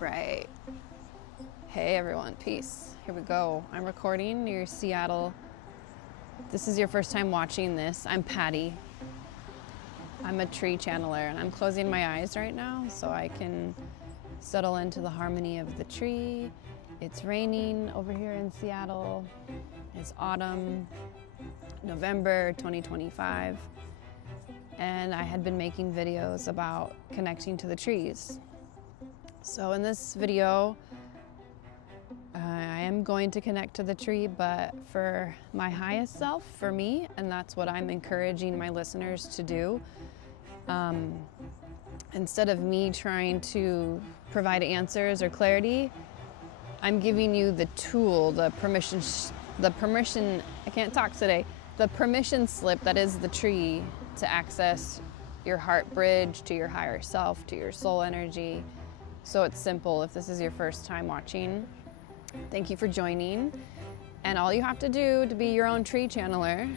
right. Hey everyone, peace. Here we go. I'm recording near Seattle. This is your first time watching this. I'm Patti. I'm a tree channeler and I'm closing my eyes right now so I can settle into the harmony of the tree. It's raining over here in Seattle. It's autumn, November 2025. And I had been making videos about connecting to the trees. So in this video, I am going to connect to the tree, but for my highest self, for me, and that's what I'm encouraging my listeners to do. Instead of me trying to provide answers or clarity, I'm giving you the tool, the permission slip that is the tree to access your heart bridge to your higher self, to your soul energy. So it's simple. If this is your first time watching, thank you for joining. And all you have to do to be your own tree channeler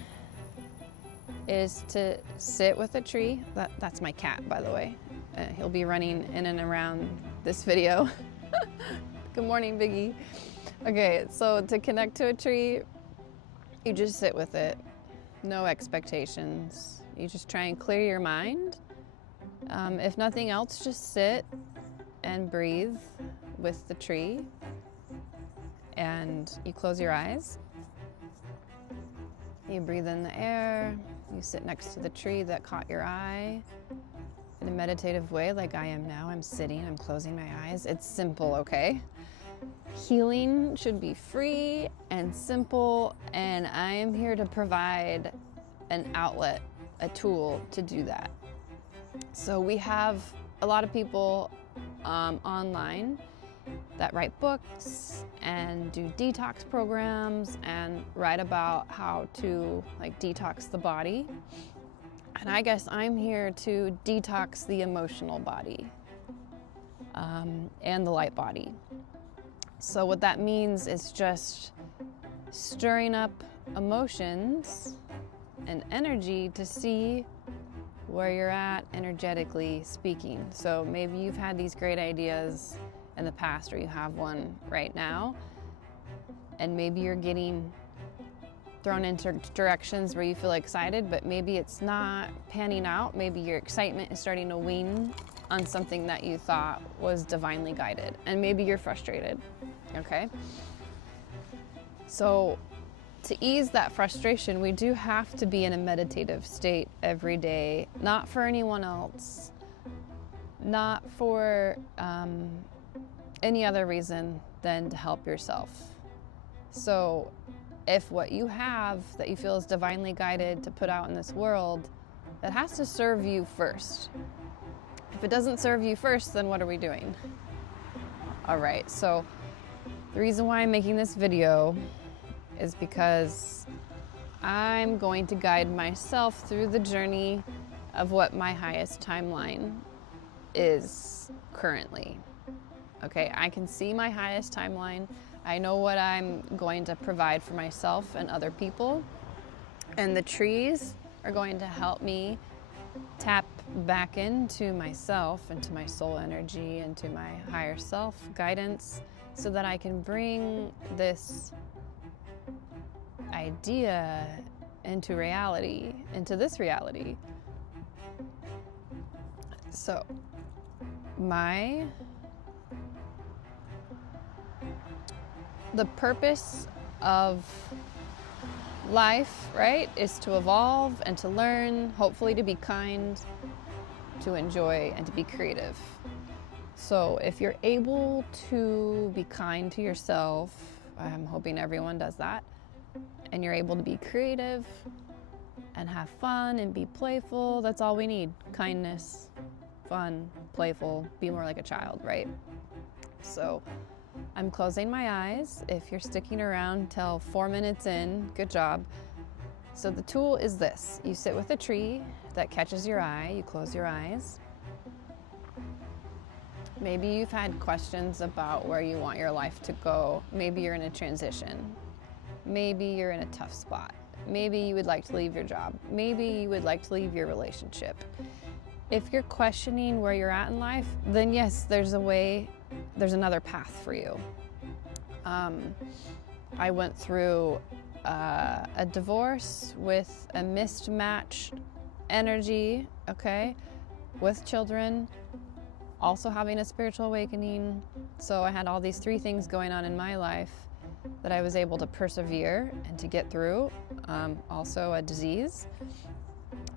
is to sit with a tree. That's my cat, by the way. He'll be running in and around this video. Good morning, Biggie. Okay, so to connect to a tree, you just sit with it. No expectations. You just try and clear your mind. If nothing else, just sit and breathe with the tree. And you close your eyes. You breathe in the air. You sit next to the tree that caught your eye in a meditative way, like I am now. I'm sitting, I'm closing my eyes. It's simple, okay? Healing should be free and simple, and I am here to provide an outlet, a tool to do that. So we have a lot of people online that write books and do detox programs and write about how to detox the body. And I guess I'm here to detox the emotional body and the light body. So what that means is just stirring up emotions and energy to see where you're at energetically speaking. So maybe you've had these great ideas in the past, or you have one right now, and maybe you're getting thrown into directions where you feel excited, but maybe it's not panning out. Maybe your excitement is starting to wane on something that you thought was divinely guided, and maybe you're frustrated, okay? So to ease that frustration, we do have to be in a meditative state every day, not for anyone else, not for any other reason than to help yourself. So if what you have that you feel is divinely guided to put out in this world, that has to serve you first. If it doesn't serve you first, then what are we doing? All right, so the reason why I'm making this video is because I'm going to guide myself through the journey of what my highest timeline is currently. Okay, I can see my highest timeline. I know what I'm going to provide for myself and other people. And the trees are going to help me tap back into myself, into my soul energy, into my higher self guidance, so that I can bring this idea into reality, into this reality. So, the purpose of life, right, is to evolve and to learn, hopefully to be kind, to enjoy, and to be creative. So if you're able to be kind to yourself, I'm hoping everyone does that, and you're able to be creative and have fun and be playful, that's all we need. Kindness, fun, playful, be more like a child, right? So I'm closing my eyes. If you're sticking around till 4 minutes in, good job. So the tool is this. You sit with a tree that catches your eye, you close your eyes. Maybe you've had questions about where you want your life to go. Maybe you're in a transition. Maybe you're in a tough spot. Maybe you would like to leave your job. Maybe you would like to leave your relationship. If you're questioning where you're at in life, then yes, there's a way there's another path for you. I went through a divorce with a mismatched energy, okay, with children, also having a spiritual awakening. So I had all these 3 things going on in my life that I was able to persevere and to get through. Also a disease.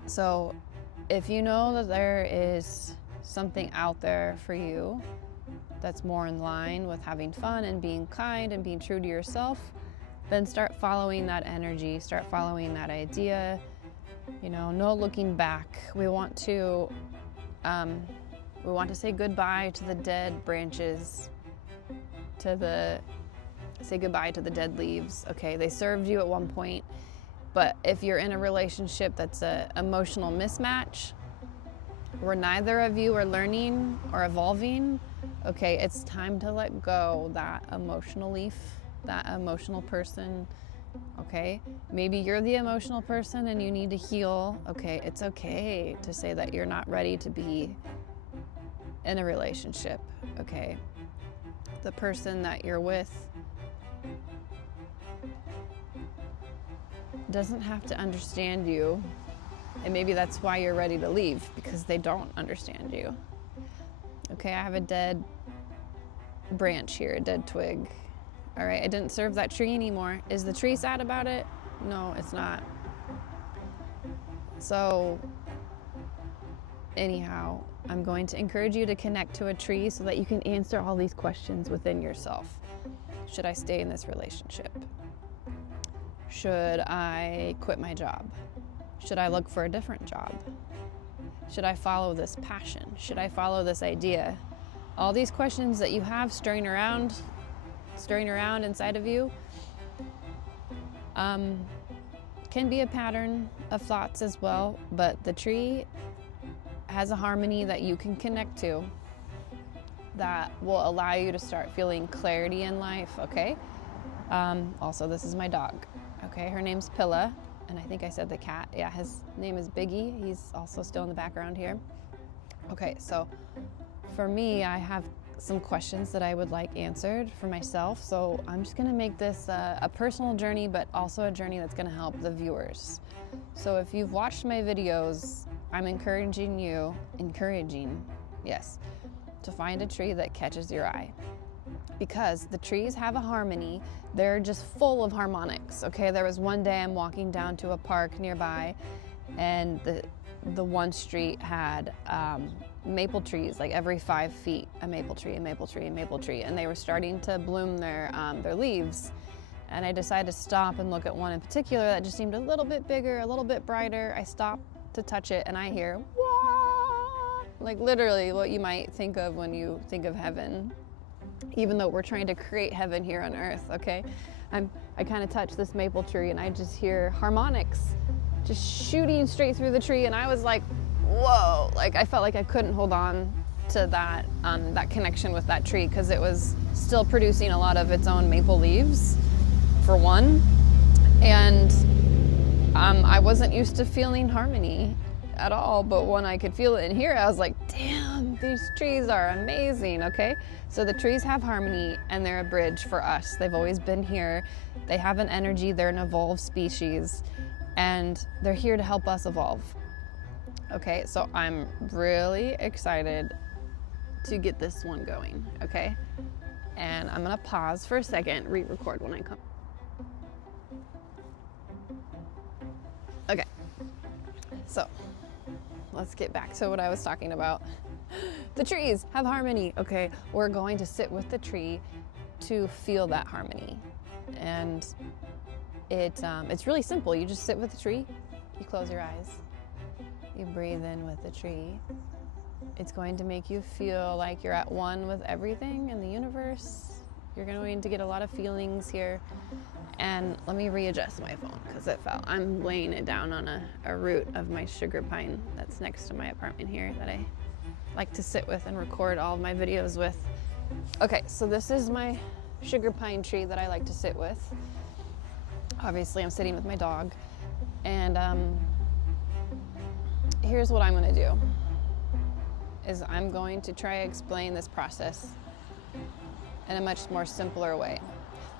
So if you know that there is something out there for you that's more in line with having fun and being kind and being true to yourself, then start following that energy, start following that idea. You know, no looking back. We want to say goodbye to the dead branches, say goodbye to the dead leaves. Okay, they served you at one point, but if you're in a relationship that's an emotional mismatch, where neither of you are learning or evolving, okay, it's time to let go that emotional leaf, that emotional person. Okay, maybe you're the emotional person and you need to heal. Okay, it's okay to say that you're not ready to be in a relationship. Okay, the person that you're with doesn't have to understand you, and maybe that's why you're ready to leave, because they don't understand you. Okay, I have a dead branch here, a dead twig. All right, I didn't serve that tree anymore. Is the tree sad about it? No, it's not. So anyhow, I'm going to encourage you to connect to a tree so that you can answer all these questions within yourself. Should I stay in this relationship? Should I quit my job? Should I look for a different job? Should I follow this passion? Should I follow this idea? All these questions that you have stirring around inside of you can be a pattern of thoughts as well, but the tree has a harmony that you can connect to that will allow you to start feeling clarity in life, okay? Also, this is my dog, okay? Her name's Pilla, and I think I said the cat. Yeah, his name is Biggie. He's also still in the background here. Okay, so for me, I have some questions that I would like answered for myself. So I'm just gonna make this a personal journey, but also a journey that's gonna help the viewers. So if you've watched my videos, I'm encouraging, yes, to find a tree that catches your eye. Because the trees have a harmony, they're just full of harmonics, okay? There was one day I'm walking down to a park nearby, and the one street had maple trees, like every 5 feet, a maple tree, a maple tree, a maple tree, and they were starting to bloom their leaves. And I decided to stop and look at one in particular that just seemed a little bit bigger, a little bit brighter. I stopped to touch it, and I hear, wah! Like literally what you might think of when you think of heaven, even though we're trying to create heaven here on earth, okay? I kind of touch this maple tree, and I just hear harmonics just shooting straight through the tree, and I was like, whoa, like I felt like I couldn't hold on to that connection with that tree, because it was still producing a lot of its own maple leaves, for one, and I wasn't used to feeling harmony at all, but when I could feel it in here, I was like, damn, these trees are amazing, okay? So the trees have harmony, and they're a bridge for us. They've always been here. They have an energy. They're an evolved species, and they're here to help us evolve. Okay, so I'm really excited to get this one going, okay? And I'm gonna pause for a second, re-record when I come. Okay, so let's get back to what I was talking about. The trees have harmony, okay? We're going to sit with the tree to feel that harmony. And it's really simple. You just sit with the tree, you close your eyes, you breathe in with the tree. It's going to make you feel like you're at one with everything in the universe. You're going to get a lot of feelings here. And let me readjust my phone because it fell. I'm laying it down on a root of my sugar pine that's next to my apartment here that I like to sit with and record all of my videos with. Okay, so this is my sugar pine tree that I like to sit with. Obviously, I'm sitting with my dog. And here's what I'm gonna do, is I'm going to try to explain this process in a much more simpler way.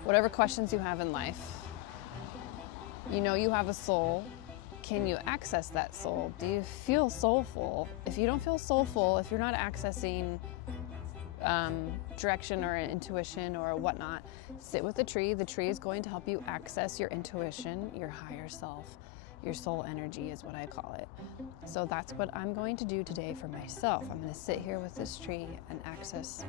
Whatever questions you have in life, you know you have a soul. Can you access that soul? Do you feel soulful? If you don't feel soulful, if you're not accessing direction or intuition or whatnot, sit with the tree. The tree is going to help you access your intuition, your higher self, your soul energy is what I call it. So that's what I'm going to do today for myself. I'm going to sit here with this tree and access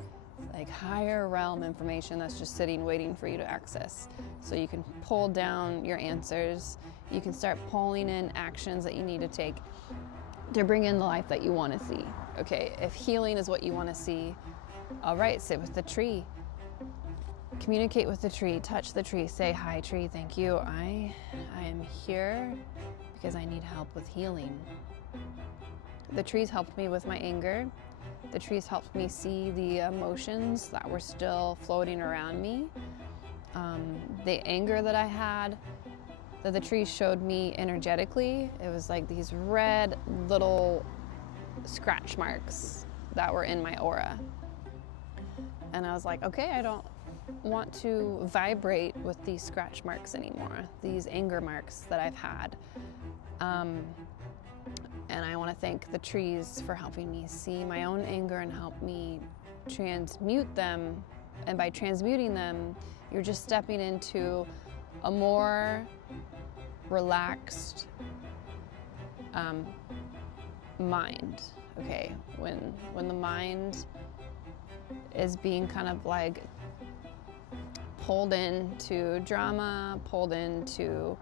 like higher realm information that's just sitting waiting for you to access. So you can pull down your answers. You can start pulling in actions that you need to take to bring in the life that you want to see. Okay, if healing is what you want to see, all right, sit with the tree. Communicate with the tree, touch the tree, say, hi tree, thank you. I am here because I need help with healing. The trees helped me with my anger. The trees helped me see the emotions that were still floating around me. The anger that I had, that the trees showed me energetically, it was like these red little scratch marks that were in my aura. And I was like, okay, I don't want to vibrate with these scratch marks anymore, these anger marks that I've had. And I want to thank the trees for helping me see my own anger and help me transmute them. And by transmuting them, you're just stepping into a more relaxed mind. Okay, when the mind is being kind of like pulled into drama, pulled into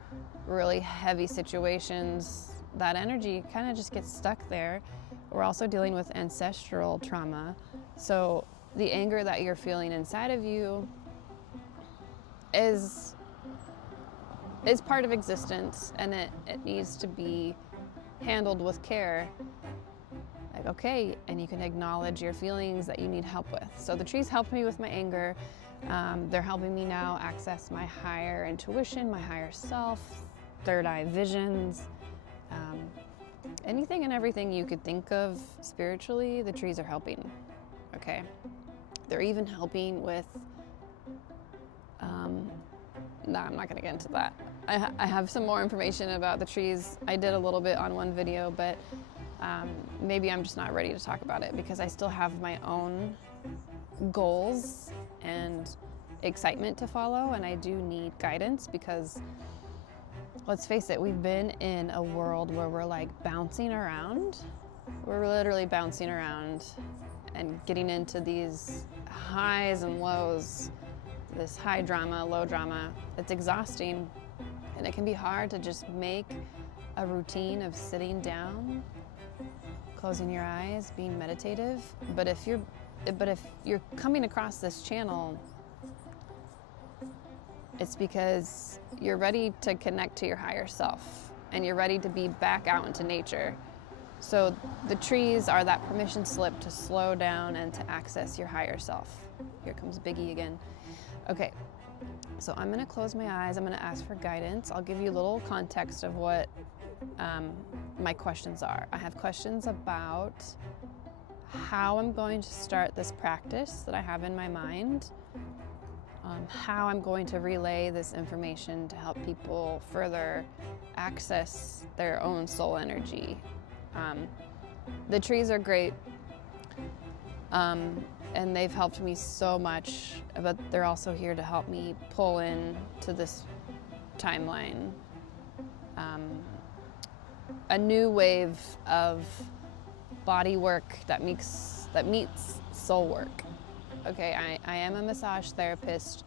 really heavy situations, that energy kind of just gets stuck there. We're also dealing with ancestral trauma. So the anger that you're feeling inside of you is part of existence, and it needs to be handled with care. Like, okay, and you can acknowledge your feelings that you need help with. So the trees helped me with my anger. They're helping me now access my higher intuition, my higher self, third eye visions, anything and everything you could think of spiritually, the trees are helping, okay? They're even helping with, no, I'm not gonna get into that. I have some more information about the trees. I did a little bit on one video, but maybe I'm just not ready to talk about it because I still have my own goals and excitement to follow, and I do need guidance because, let's face it, we've been in a world where we're like bouncing around. We're literally bouncing around and getting into these highs and lows, this high drama, low drama. It's exhausting, and it can be hard to just make a routine of sitting down, closing your eyes, being meditative. But if you're coming across this channel, it's because you're ready to connect to your higher self and you're ready to be back out into nature. So the trees are that permission slip to slow down and to access your higher self. Here comes Biggie again. Okay, so I'm gonna close my eyes. I'm gonna ask for guidance. I'll give you a little context of what my questions are. I have questions about how I'm going to start this practice that I have in my mind, how I'm going to relay this information to help people further access their own soul energy. The trees are great, and they've helped me so much, but they're also here to help me pull in to this timeline. A new wave of body work that meets soul work. Okay, I am a massage therapist,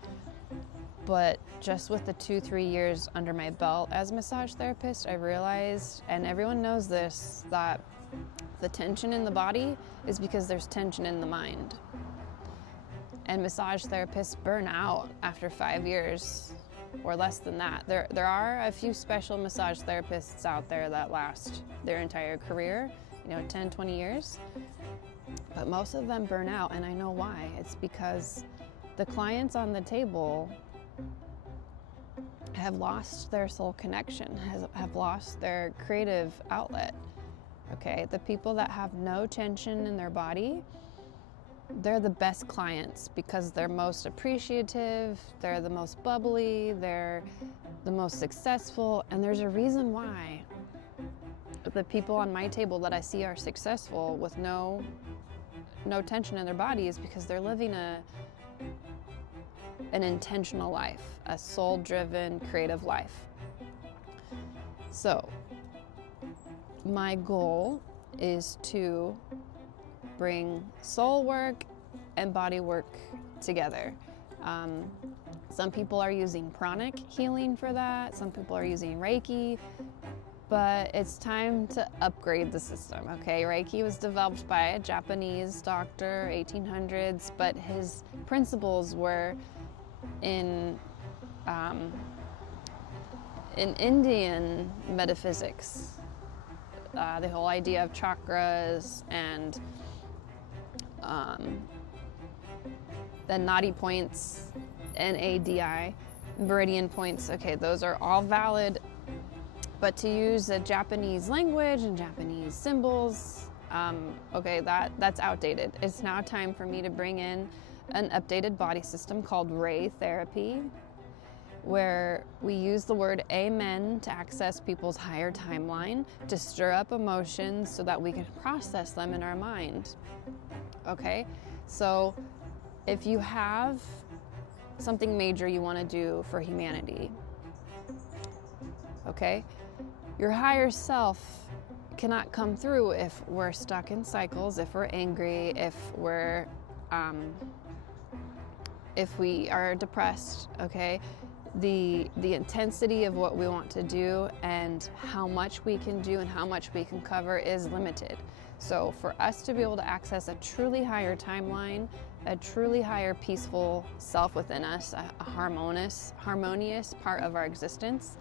but just with the 2-3 years under my belt as a massage therapist, I realized, and everyone knows this, that the tension in the body is because there's tension in the mind. And massage therapists burn out after 5 years or less than that. There are a few special massage therapists out there that last their entire career, 10, 20 years. But most of them burn out, and I know why. It's because the clients on the table have lost their soul connection, have lost their creative outlet. Okay, the people that have no tension in their body, they're the best clients because they're most appreciative, they're the most bubbly, they're the most successful, and there's a reason why. The people on my table that I see are successful with no tension in their bodies because they're living an intentional life, a soul-driven, creative life. So, my goal is to bring soul work and body work together. Some people are using pranic healing for that. Some people are using Reiki, but it's time to upgrade the system, okay? Reiki was developed by a Japanese doctor, 1800s, but his principles were in Indian metaphysics. The whole idea of chakras and the nadi points, NADI, meridian points, okay, those are all valid, but to use the Japanese language and Japanese symbols, okay, that's outdated. It's now time for me to bring in an updated body system called Ray therapy, where we use the word amen to access people's higher timeline, to stir up emotions so that we can process them in our mind. Okay, so if you have something major you want to do for humanity, okay, your higher self cannot come through if we're stuck in cycles, if we're angry, if we are depressed, okay? The intensity of what we want to do and how much we can do and how much we can cover is limited. So for us to be able to access a truly higher timeline, a truly higher peaceful self within us, a harmonious part of our existence,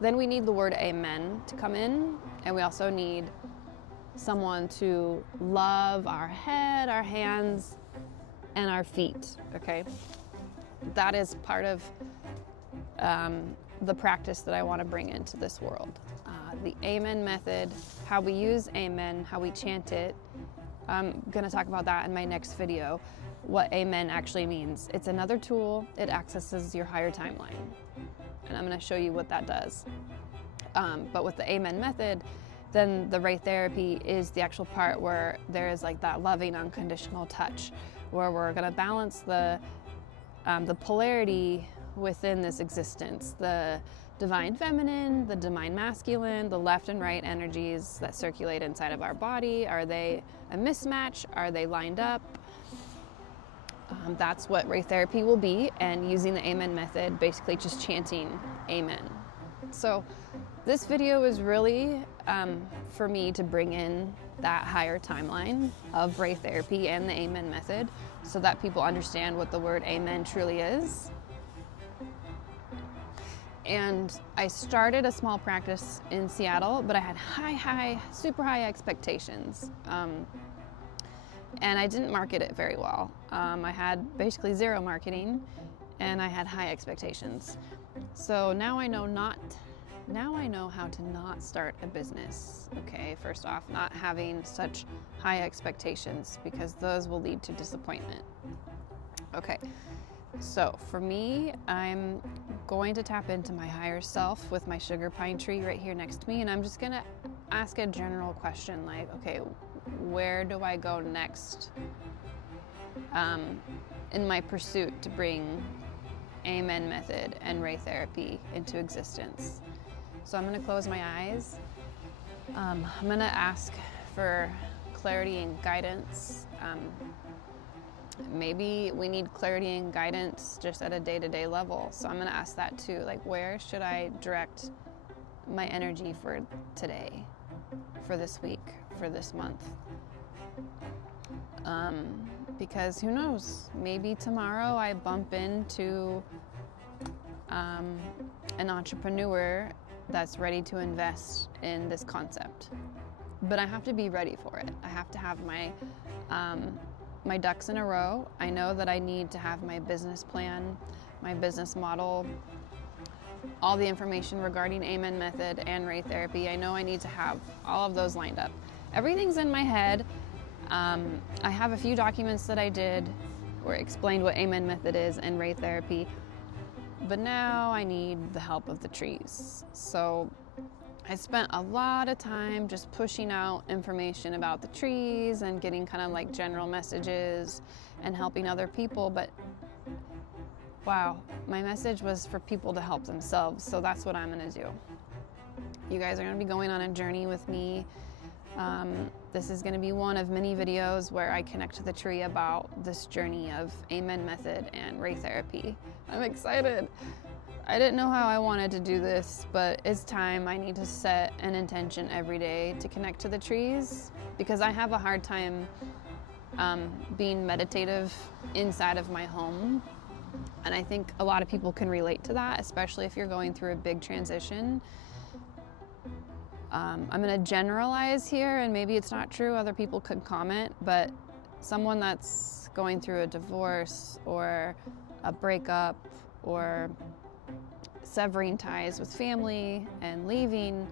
then we need the word amen to come in, and we also need someone to love our head, our hands, and our feet, okay? That is part of the practice that I want to bring into this world. The Amen method, how we use Amen, how we chant it. I'm going to talk about that in my next video, what Amen actually means. It's another tool. It accesses your higher timeline, and I'm going to show you what that does. But with the Amen method, then the Ray therapy is the actual part where there is like that loving, unconditional touch, where we're going to balance the polarity within this existence, the divine feminine, the divine masculine, the left and right energies that circulate inside of our body. Are they a mismatch? Are they lined up? That's what Ray therapy will be, and using the Amen method, basically just chanting Amen. So this video is really for me to bring in that higher timeline of Ray therapy and the Amen method so that people understand what the word Amen truly is. And I started a small practice in Seattle, but I had super high expectations. And I didn't market it very well. I had basically zero marketing, and I had high expectations. So now I know how to not start a business, okay? First off, not having such high expectations, because those will lead to disappointment. Okay, so for me, I'm going to tap into my higher self with my sugar pine tree right here next to me, and I'm just gonna ask a general question like, okay, where do I go next in my pursuit to bring Amen method and Ray therapy into existence? So I'm going to close my eyes. I'm going to ask for clarity and guidance. Maybe we need clarity and guidance just at a day-to-day level. So I'm going to ask that too. Like, where should I direct my energy for today, for this week, for this month? Because who knows? Maybe tomorrow I bump into an entrepreneur that's ready to invest in this concept. But I have to be ready for it. I have to have my ducks in a row. I know that I need to have my business plan, my business model, all the information regarding Amen method and Ray therapy. I know I need to have all of those lined up. Everything's in my head. I have a few documents that I did or explained what Amen method is and ray therapy, but now I need the help of the trees. So I spent a lot of time just pushing out information about the trees and getting kind of like general messages and helping other people, but wow, my message was for people to help themselves, so that's what I'm gonna do. You guys are gonna be going on a journey with me. This is gonna be one of many videos where I connect to the tree about this journey of Amen method and ray therapy. I'm excited. I didn't know how I wanted to do this, but it's time. I need to set an intention every day to connect to the trees because I have a hard time being meditative inside of my home. And I think a lot of people can relate to that, especially if you're going through a big transition. I'm gonna generalize here, and maybe it's not true, other people could comment, but someone that's going through a divorce or a breakup or severing ties with family and leaving,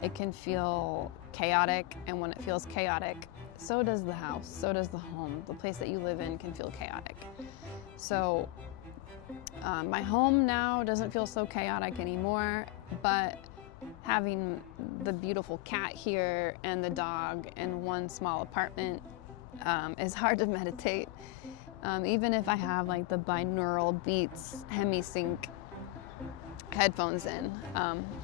it can feel chaotic, and when it feels chaotic, so does the house, so does the home. The place that you live in can feel chaotic. So my home now doesn't feel so chaotic anymore, but having the beautiful cat here and the dog in one small apartment is hard to meditate. Even if I have like the binaural Beats Hemi-Sync headphones in,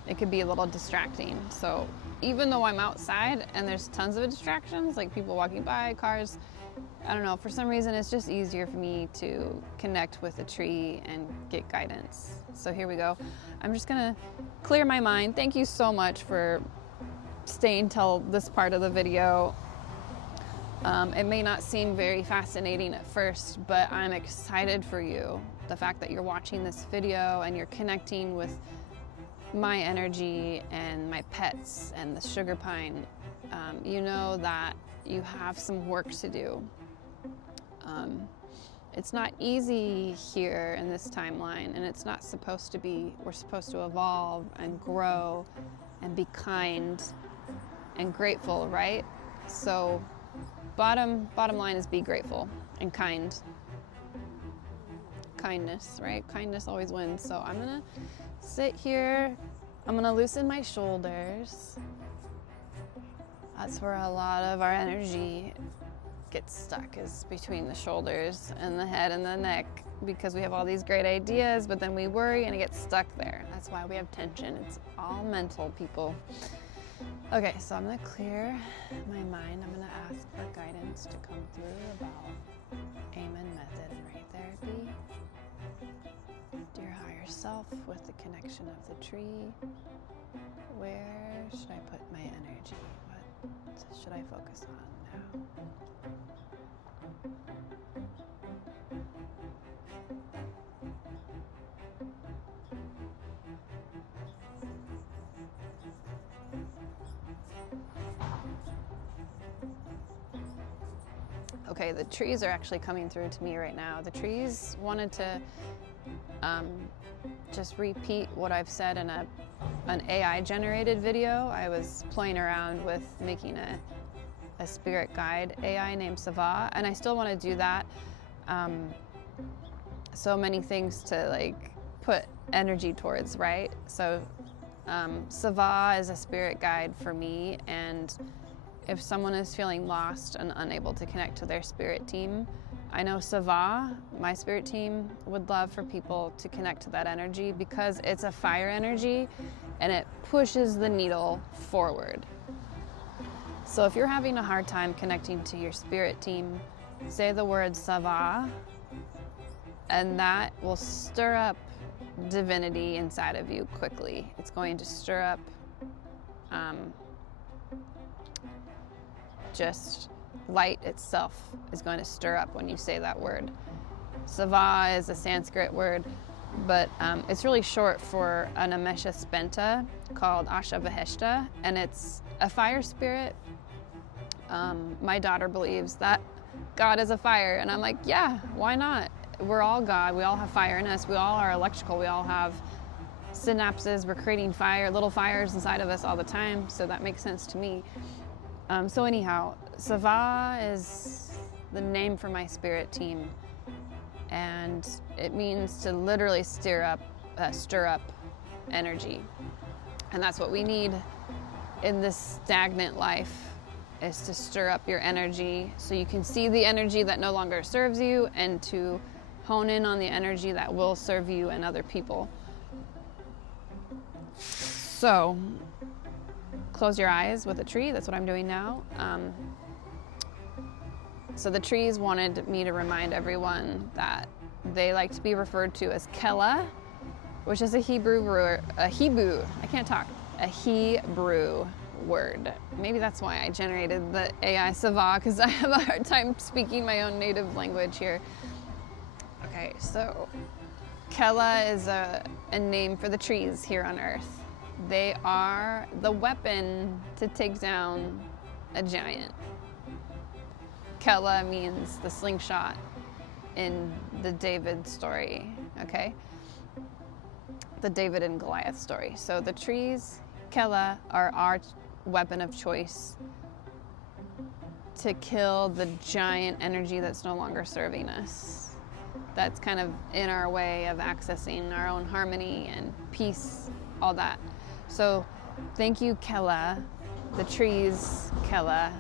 it could be a little distracting. So even though I'm outside and there's tons of distractions, like people walking by, cars, I don't know, for some reason it's just easier for me to connect with a tree and get guidance. So here we go. I'm just gonna clear my mind. Thank you so much for staying till this part of the video. It may not seem very fascinating at first, but I'm excited for you. The fact that you're watching this video and you're connecting with my energy and my pets and the sugar pine, you know that you have some work to do. It's not easy here in this timeline, and it's not supposed to be. We're supposed to evolve and grow and be kind and grateful, right? So bottom line is be grateful and kind. Kindness, right? Kindness always wins. So I'm gonna sit here. I'm gonna loosen my shoulders. That's where a lot of our energy gets stuck, is between the shoulders and the head and the neck, because we have all these great ideas, but then we worry and it gets stuck there. That's why we have tension. It's all mental, people. Okay, so I'm gonna clear my mind. I'm gonna ask for guidance to come through about Amen method and ray therapy. Dear higher self, with the connection of the tree, where should I put my energy? What should I focus on now? Okay, the trees are actually coming through to me right now. The trees wanted to just repeat what I've said in an AI-generated video. I was playing around with making a spirit guide AI named Sava, and I still want to do that. So many things to like put energy towards, right? So Sava is a spirit guide for me, and if someone is feeling lost and unable to connect to their spirit team, I know Sava, my spirit team, would love for people to connect to that energy because it's a fire energy and it pushes the needle forward. So if you're having a hard time connecting to your spirit team, say the word Sava, and that will stir up divinity inside of you quickly. It's going to stir up just light itself is going to stir up when you say that word. Sava is a Sanskrit word, but it's really short for an Amesha spenta called Ashavaheshta, and it's a fire spirit. My daughter believes that God is a fire, and I'm like, yeah, why not? We're all God. We all have fire in us. We all are electrical. We all have synapses. We're creating fire, little fires inside of us all the time, so that makes sense to me. So anyhow, Sava is the name for my spirit team, and it means to literally stir up energy. And that's what we need in this stagnant life, is to stir up your energy so you can see the energy that no longer serves you and to hone in on the energy that will serve you and other people. So close your eyes with a tree. That's what I'm doing now. So the trees wanted me to remind everyone that they like to be referred to as Kela, which is a Hebrew word. Maybe that's why I generated the AI Sava, because I have a hard time speaking my own native language here. Okay, so Kela is a name for the trees here on Earth. They are the weapon to take down a giant. Kela means the slingshot in the David story, okay? The David and Goliath story. So the trees, Kela, are our weapon of choice to kill the giant energy that's no longer serving us. That's kind of in our way of accessing our own harmony and peace, all that. So thank you, Kela. The trees, Kela.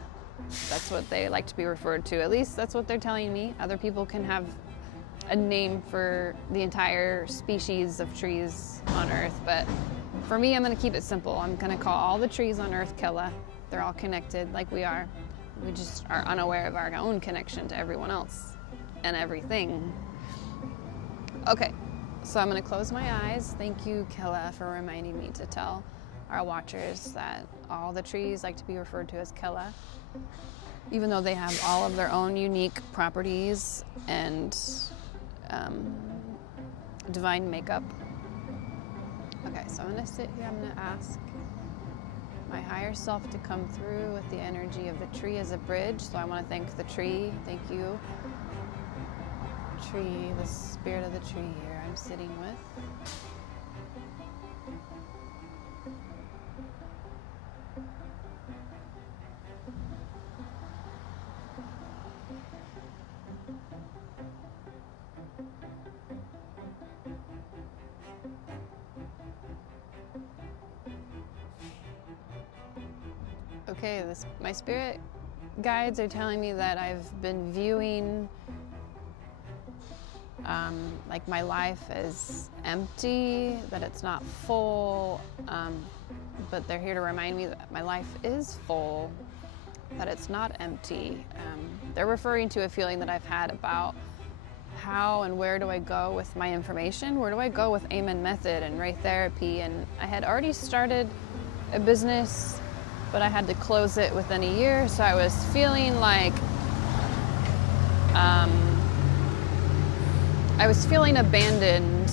That's what they like to be referred to. At least that's what they're telling me. Other people can have a name for the entire species of trees on Earth, but for me, I'm going to keep it simple. I'm going to call all the trees on Earth Kela. They're all connected like we are. We just are unaware of our own connection to everyone else and everything. Okay, so I'm going to close my eyes. Thank you, Kela, for reminding me to tell our watchers that all the trees like to be referred to as Kela, even though they have all of their own unique properties and divine makeup. Okay, so I'm going to sit here. I'm going to ask my higher self to come through with the energy of the tree as a bridge. So I want to thank the tree. Thank you, tree, the spirit of the tree here I'm sitting with. Okay, my spirit guides are telling me that I've been viewing like my life as empty, that it's not full, but they're here to remind me that my life is full, that it's not empty. They're referring to a feeling that I've had about how and where do I go with my information? Where do I go with Amen Method and Ray Therapy? And I had already started a business, but I had to close it within a year, so I was feeling like I was feeling abandoned.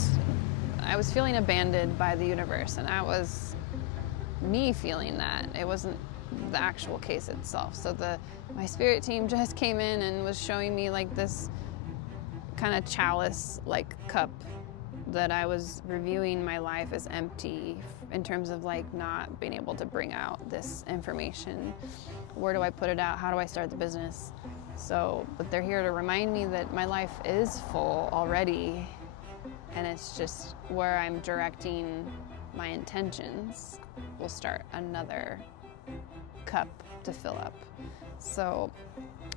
I was feeling abandoned by the universe, and that was me feeling that. It wasn't the actual case itself. So my spirit team just came in and was showing me like this kind of chalice-like cup that I was reviewing my life as empty in terms of like not being able to bring out this information. Where do I put it out? How do I start the business? So, but they're here to remind me that my life is full already, and it's just where I'm directing my intentions will start another cup to fill up. So,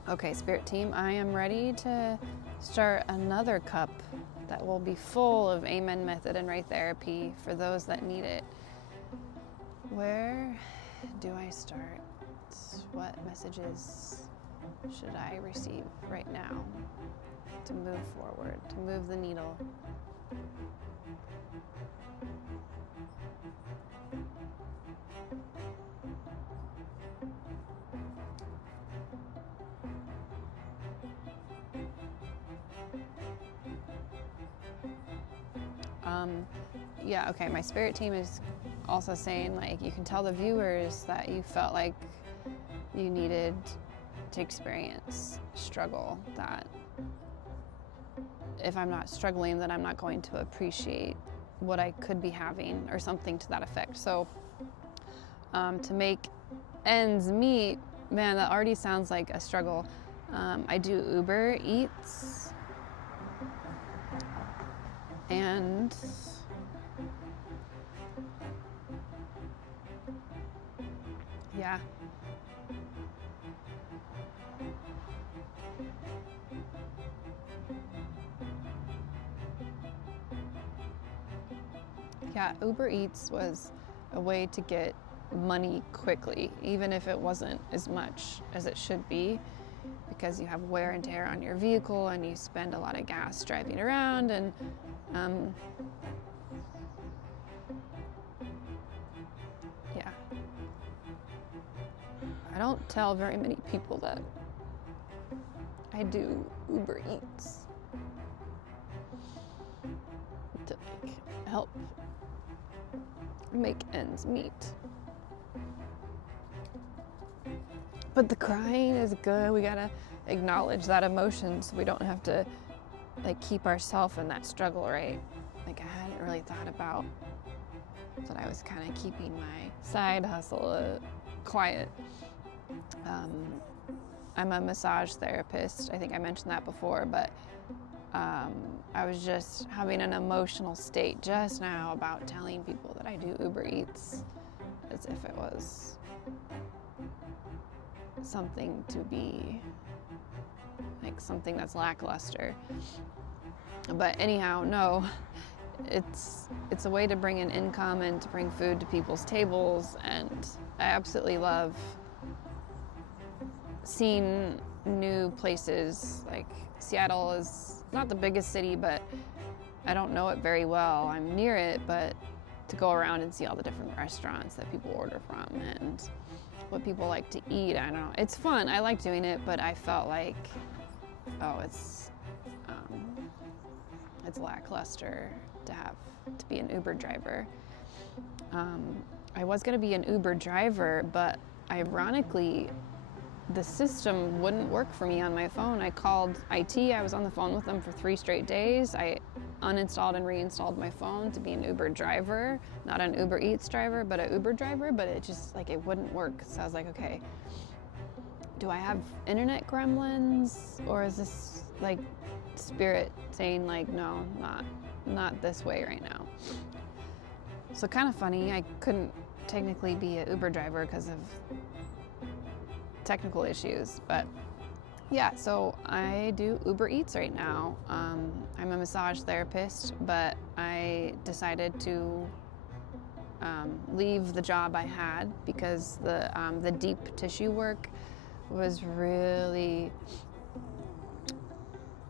okay, spirit team, I am ready to start another cup that will be full of Amen Method and Ray Therapy for those that need it. Where do I start? What messages should I receive right now to move forward, to move the needle? Yeah, okay, my spirit team is also saying, like, you can tell the viewers that you felt like you needed to experience struggle, that if I'm not struggling, then I'm not going to appreciate what I could be having, or something to that effect. So to make ends meet, Man, that already sounds like a struggle. I do Uber Eats, and yeah. Yeah, Uber Eats was a way to get money quickly, even if it wasn't as much as it should be, because you have wear and tear on your vehicle and you spend a lot of gas driving around. And yeah, I don't tell very many people that I do Uber Eats to like help make ends meet. But the crying is good. We gotta acknowledge that emotion so we don't have to like keep ourselves in that struggle, right? Like I hadn't really thought about that I was kind of keeping my side hustle quiet. I'm a massage therapist. I think I mentioned that before, but I was just having an emotional state just now about telling people that I do Uber Eats as if it was something to be like something that's lackluster. But anyhow, no, it's a way to bring in income and to bring food to people's tables, and I absolutely love seeing new places. Like Seattle is not the biggest city, but I don't know it very well. I'm near it, but to go around and see all the different restaurants that people order from and what people like to eat, I don't know. It's fun. I like doing it, but I felt like, oh, it's lackluster to be an Uber driver. I was going to be an Uber driver, but ironically, the system wouldn't work for me on my phone. I called IT. I was on the phone with them for 3 straight days. I uninstalled and reinstalled my phone to be an Uber driver, not an Uber Eats driver, but an Uber driver, but it just like it wouldn't work. So I was like, okay, do I have internet gremlins, or is this like spirit saying like, no, not this way right now? So kind of funny. I couldn't technically be an Uber driver because of technical issues, but yeah, so I do Uber Eats right now. I'm a massage therapist, but I decided to leave the job I had because the deep tissue work was really,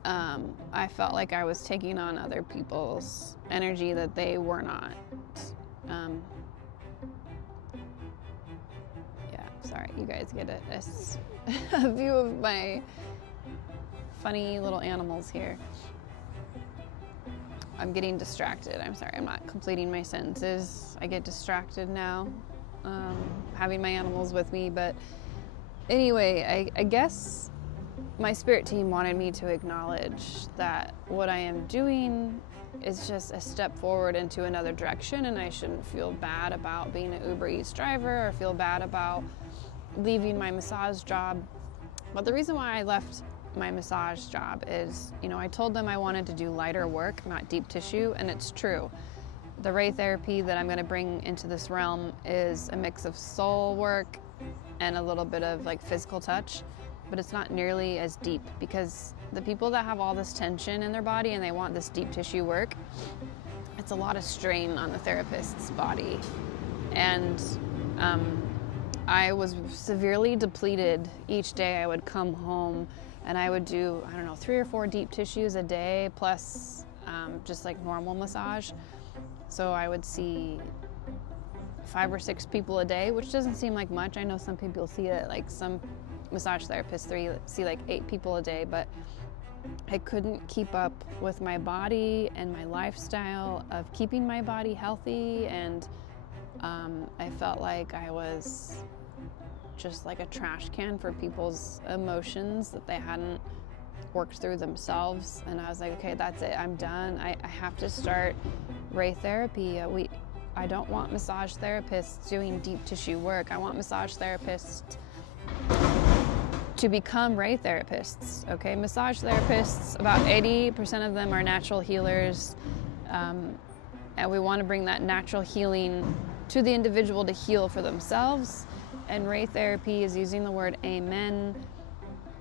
I felt like I was taking on other people's energy that they were not. Sorry, you guys get a view of my funny little animals here. I'm getting distracted. I'm sorry, I'm not completing my sentences. I get distracted now, having my animals with me. But anyway, I guess my spirit team wanted me to acknowledge that what I am doing is just a step forward into another direction, and I shouldn't feel bad about being an Uber Eats driver or feel bad about leaving my massage job. But the reason why I left my massage job is, I told them I wanted to do lighter work, not deep tissue, and it's true. The ray therapy that I'm going to bring into this realm is a mix of soul work and a little bit of like physical touch, but it's not nearly as deep, because the people that have all this tension in their body and they want this deep tissue work, it's a lot of strain on the therapist's body. And I was severely depleted. Each day I would come home and I would do, 3 or 4 deep tissues a day, plus just like normal massage. So I would see 5 or 6 people a day, which doesn't seem like much. I know some people see it, like some massage therapists see like 8 people a day, but I couldn't keep up with my body and my lifestyle of keeping my body healthy, and I felt like I was just like a trash can for people's emotions that they hadn't worked through themselves. And I was like, okay, that's it, I'm done. I have to start ray therapy. I don't want massage therapists doing deep tissue work. I want massage therapists to become Ray therapists, okay? Massage therapists, about 80% of them are natural healers, and we want to bring that natural healing to the individual to heal for themselves. And Ray therapy is using the word amen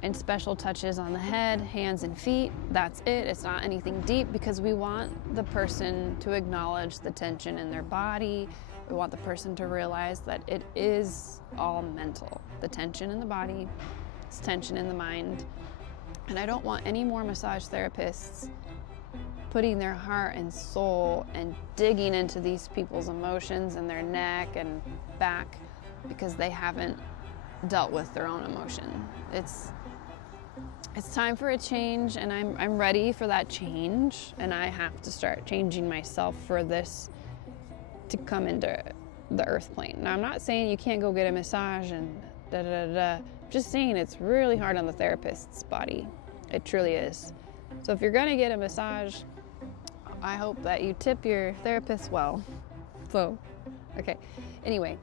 and special touches on the head, hands, and feet. That's it. It's not anything deep, because we want the person to acknowledge the tension in their body. We want the person to realize that it is all mental. The tension in the body is tension in the mind. And I don't want any more massage therapists putting their heart and soul and digging into these people's emotions and their neck and back because they haven't dealt with their own emotion. It's time for a change, and I'm ready for that change, and I have to start changing myself for this to come into the earth plane. Now, I'm not saying you can't go get a massage and da-da-da-da. I'm just saying it's really hard on the therapist's body. It truly is. So if you're gonna get a massage, I hope that you tip your therapist well. So, okay. Anyway,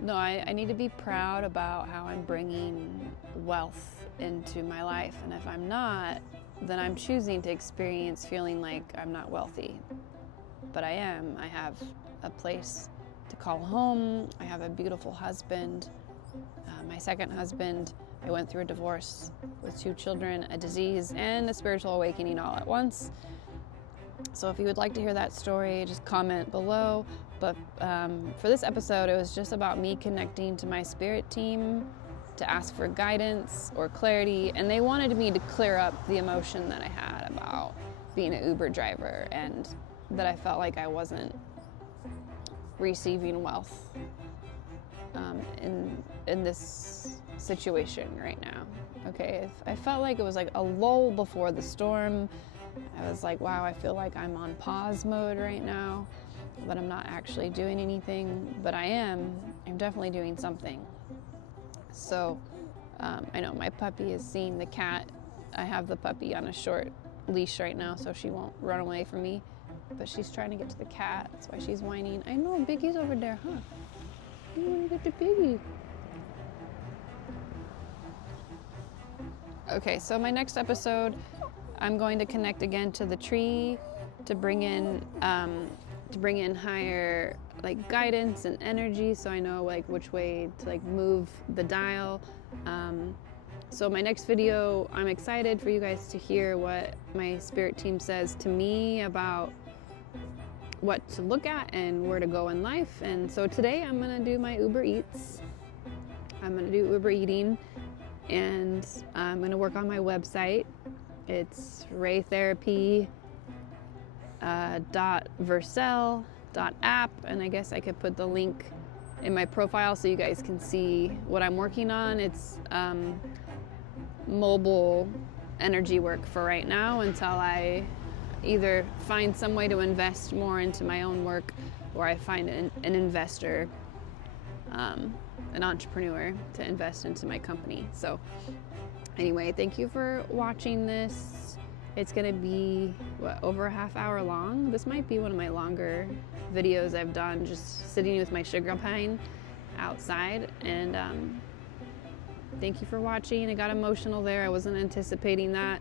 no, I need to be proud about how I'm bringing wealth into my life. And if I'm not, then I'm choosing to experience feeling like I'm not wealthy. But I am. I have a place to call home. I have a beautiful husband. My second husband, I went through a divorce with 2 children, a disease, and a spiritual awakening all at once. So if you would like to hear that story, just comment below. But for this episode, it was just about me connecting to my spirit team to ask for guidance or clarity. And they wanted me to clear up the emotion that I had about being an Uber driver and that I felt like I wasn't receiving wealth in this situation right now. Okay, I felt like it was like a lull before the storm. I was like, wow, I feel like I'm on pause mode right now, but I'm not actually doing anything, but I'm definitely doing something. So I know my puppy is seeing the cat. I have the puppy on a short leash right now, so she won't run away from me, but she's trying to get to the cat. That's why she's whining. I know, Biggie's over there, huh? You want to get to Biggie? Okay, so my next episode, I'm going to connect again to the tree to bring in higher like guidance and energy, so I know like which way to like move the dial. So my next video, I'm excited for you guys to hear what my spirit team says to me about what to look at and where to go in life. And so today I'm gonna do my Uber Eats. I'm gonna do Uber eating, and I'm gonna work on my website. It's raytherapy.vercel.app, and I guess I could put the link in my profile so you guys can see what I'm working on. It's mobile energy work for right now until I either find some way to invest more into my own work, or I find an investor, an entrepreneur to invest into my company. So anyway, thank you for watching this. It's gonna be, over a half hour long? This might be one of my longer videos I've done, just sitting with my sugar pine outside. And thank you for watching. I got emotional there. I wasn't anticipating that.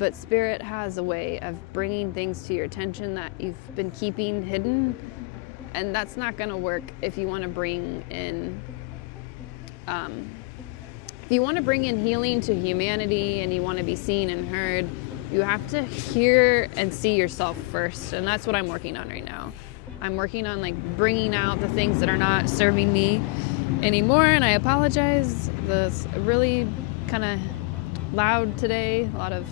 But Spirit has a way of bringing things to your attention that you've been keeping hidden. And that's not gonna work if you wanna bring in healing to humanity and you want to be seen and heard. You have to hear and see yourself first, and that's what I'm working on right now. I'm working on like bringing out the things that are not serving me anymore, and I apologize. It's really kind of loud today. A lot of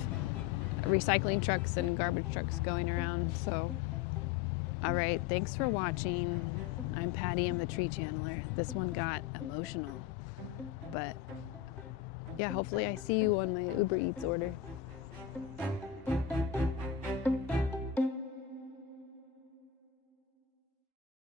recycling trucks and garbage trucks going around. So, all right, thanks for watching. I'm Patti. I'm the tree channeler. This one got emotional, but yeah, hopefully I see you on my Uber Eats order.